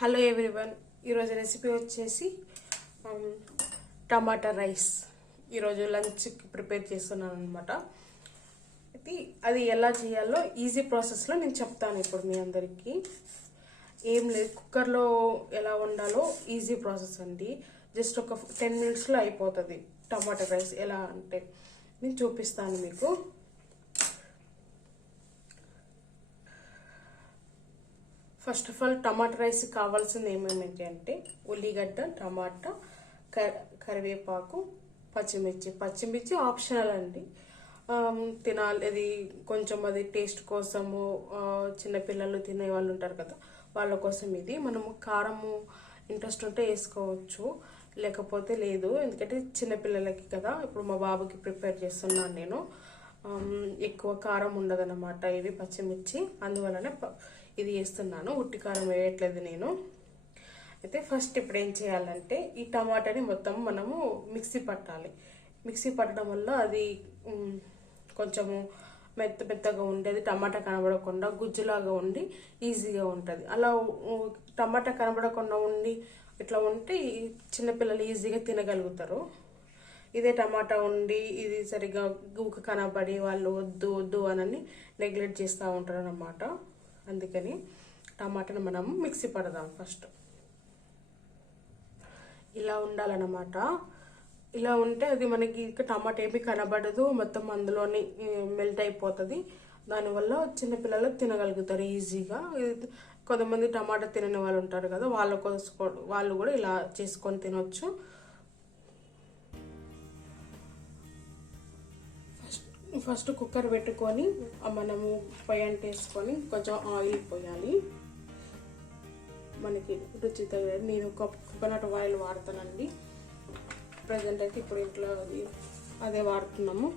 Hello everyone, ఈరోజు recipe వచ్చేసి టమాటా rice. ఈరోజు లంచ్కి ప్రిపేర్ చేస్తున్నాను అనమాట. అది ఎలా చేయాలో ఈజీ ప్రాసెస్లో నేను చెప్తాను ఇప్పుడు మీ అందరికీ. ఏం లేదు, కుక్కర్లో ఎలా వండాలో ఈజీ ప్రాసెస్ అండి. జస్ట్ ఒక 10 minutesలో అయిపోతుంది టమాటా రైస్. ఎలా అంటే నేను చూపిస్తాను మీకు. First of all tomato rice కావాల్సింది ఏమేమి అంటే ఉల్లిగడ్డ, టమాటా, కరివేపాకు, పచ్చిమిర్చి ఆప్షనల్ అండి. తినాలి, అది కొంచెం అది టేస్ట్ కోసము, చిన్నపిల్లలు తినే వాళ్ళు ఉంటారు కదా, వాళ్ళ కోసం. ఇది మనము కారము ఇంట్రెస్ట్ ఉంటే వేసుకోవచ్చు, లేకపోతే లేదు. ఎందుకంటే చిన్నపిల్లలకి కదా, ఇప్పుడు మా బాబుకి ప్రిపేర్ చేస్తున్నాను నేను. ఎక్కువ కారం ఉండదన్నమాట ఇవి పచ్చిమిర్చి, అందువలనే ఇది వేస్తున్నాను. ఉట్టి కారం వేయట్లేదు నేను. అయితే ఫస్ట్ ఇప్పుడు ఏం చేయాలంటే ఈ టమాటాని మొత్తం మనము మిక్సీ పట్టాలి. మిక్సీ పట్టడం వల్ల అది కొంచెము మెత్తగా ఉండేది, టమాటా కనబడకుండా గుజ్జులాగా ఉండి ఈజీగా ఉంటుంది. అలా టమాటా కనబడకుండా ఉండి ఇట్లా ఉంటే చిన్నపిల్లలు ఈజీగా తినగలుగుతారు. ఇదే టమాటా ఉండి ఇది సరిగ్గా గూక కనబడి వాళ్ళు వద్దు అని నెగ్లెక్ట్ చేస్తూ ఉంటారు అన్నమాట. అందుకని టమాటాను మనం మిక్సీ పడదాం. ఫస్ట్ ఇలా ఉండాలన్నమాట. ఇలా ఉంటే అది మనకి టమాటా ఏమీ కనబడదు, మొత్తం అందులోని మెల్ట్ అయిపోతుంది. దానివల్ల చిన్నపిల్లలు తినగలుగుతారు ఈజీగా. కొంతమంది టమాటా తినని వాళ్ళు ఉంటారు కదా, వాళ్ళు కూడా ఇలా చేసుకొని తినొచ్చు. ఫస్ట్ కుక్కర్ పెట్టుకొని మనము పొయ్యి వేసుకొని కొంచెం ఆయిల్ పోయాలి. మనకి రుచి తగ్గ నేను కోకోనట్ ఆయిల్ వాడతానండి. ప్రజెంట్ అయితే ఇప్పుడు ఇంట్లో అదే వాడుతున్నాము.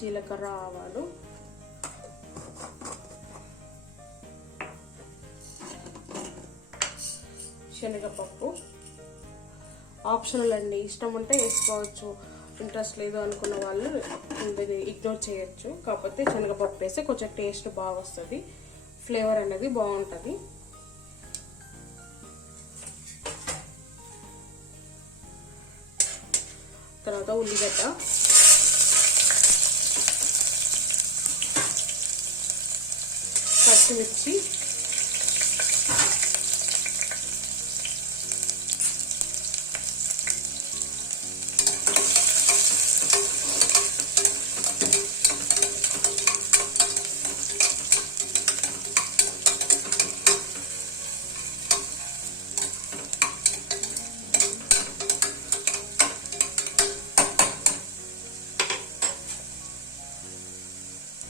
జీలకర్ర, ఆవాలు, శనగపప్పు ఆప్షనల్ అండి. ఇష్టం ఉంటే వేసుకోవచ్చు, ఇంట్రెస్ట్ లేదు అనుకున్న వాళ్ళు ఇగ్నోర్ చేయొచ్చు. కాకపోతే శనగపప్పు వేస్తే కొంచెం టేస్ట్ బాగా వస్తుంది, ఫ్లేవర్ అనేది బాగుంటుంది. తర్వాత ఉల్లిగడ్డ, పచ్చిమిర్చి,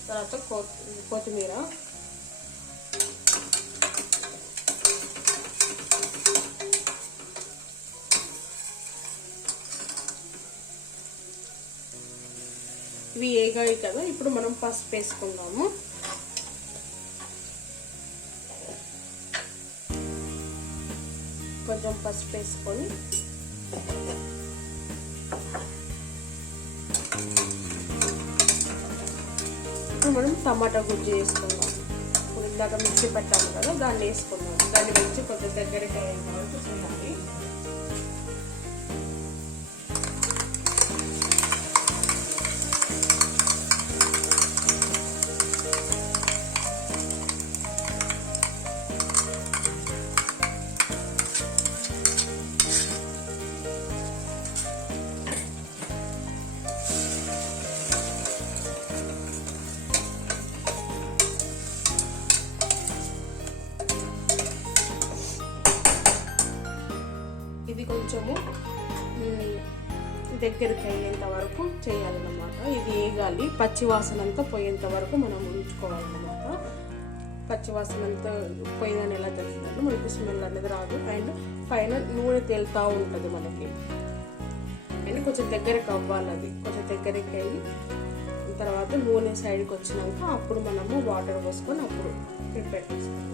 తర్వాత కొత్తిమీర, ఇవి ఏగాయి కదా. ఇప్పుడు మనం పసుపు వేసుకుందాము. కొంచెం పసుపు వేసుకొని ఇప్పుడు మనం టమాటా గుజ్జు వేసుకుందాం. ఇప్పుడు ఇందాక మిక్సీ పెట్టాము కదా, దాన్ని వేసుకుందాం. దాన్ని వచ్చి కొంచెం దగ్గరికి అయిన వరకు చేయాలి. ఇది కొంచెము దగ్గరికి అయ్యేంత వరకు చేయాలన్నమాట. ఇది వేగాలి, పచ్చివాసన అంతా పోయేంత వరకు మనం ఉంచుకోవాలన్నమాట. పచ్చివాసన అంతా పోయిందని ఎలా తెలుస్తుందంటే మనకి స్మెల్ అనేది రాదు, అండ్ పైన నూనె తేలుతూ ఉంటుంది మనకి. అండ్ కొంచెం దగ్గరికి అవ్వాలి. అది కొంచెం దగ్గరికి అయ్యి తర్వాత నూనె సైడ్కి వచ్చినాక అప్పుడు మనము వాటర్ పోసుకొని అప్పుడు ప్రిపేర్ చేసుకోవాలి.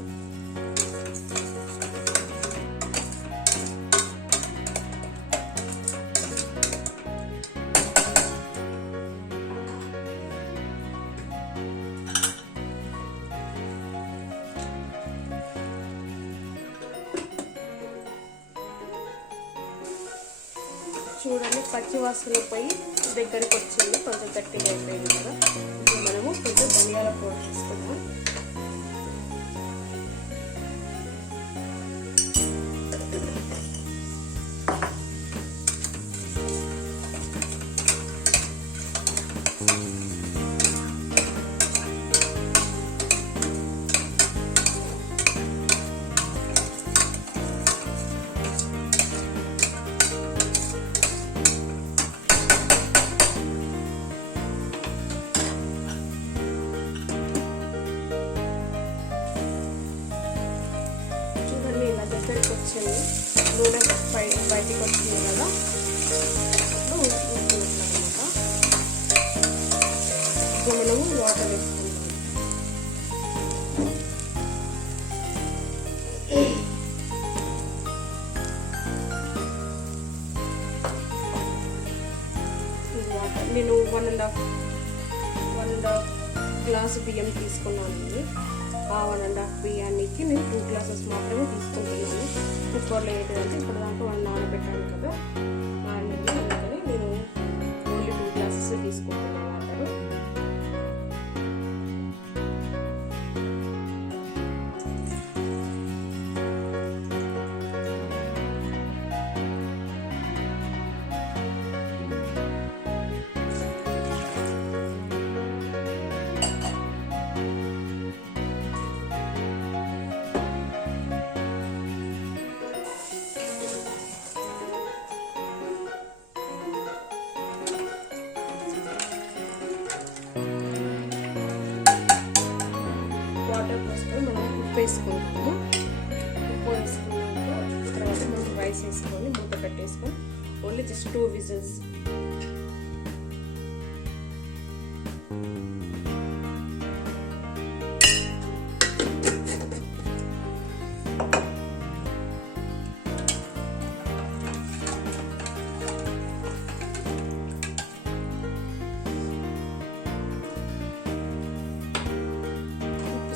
చూడండి పచ్చి వాసన పోయి దగ్గరికి వచ్చింది, కొంచెం గట్టిగా అయిపోయింది కదా. ఇప్పుడు మనము కొంచెం ధనియాల పౌడర్ తీసుకుందాం. దగ్గరికి వచ్చింది, నూనె బయటికి వచ్చింది కదా. ఉడుకుతున్నట్టు అనమాట. ఇప్పుడు మనము వాటర్ వేసుకుంటాం. వాటర్ నేను 1.5 గ్లాసు బియ్యం తీసుకున్నానండి. ఆ 1.5 బియ్యానికి నేను 2 గ్లాసెస్ మాత్రమే తీసుకుంటున్నాను. కుక్కర్లో ఏంటంటే ఇప్పుడు దాకా మనం నానబెట్టాను కదా, అందుకని నేను ఓన్లీ 2 గ్లాసెస్ తీసుకుంటున్నాను వాటర్. వాటర్ పోసుకొని మనం ఉప్పు వేసుకుంటాము. ఉప్పు వేసుకున్నాక తర్వాత మనం రైస్ వేసుకొని మూత పెట్టేసుకొని ఓన్లీ జస్ట్ 2 విజిల్స్.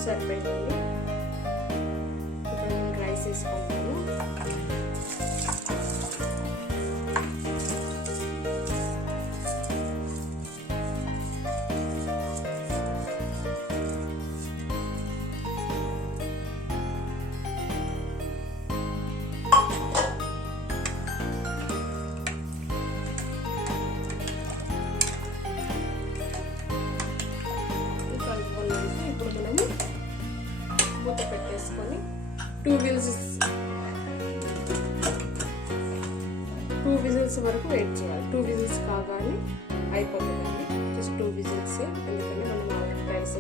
సరిపోయింది. ఇప్పుడు నేను రైస్ వేసుకుంటాను. కలుపుకున్నాక ఇప్పుడు మనము మూత పెట్టేసుకొని 2 విజిల్స్ వరకు వెయిట్ చేయాలి. 2 విజిల్స్ కాగానే అయిపోతుందండి. జస్ట్ 2 విజిల్స్, ఎందుకంటే మనం ఆల్రెడీ రైస్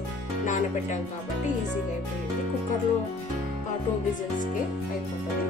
నానబెట్టాం కాబట్టి ఈజీగా అయిపోయింది. కుక్కర్లో 2 విజిల్స్కే అయిపోతుంది.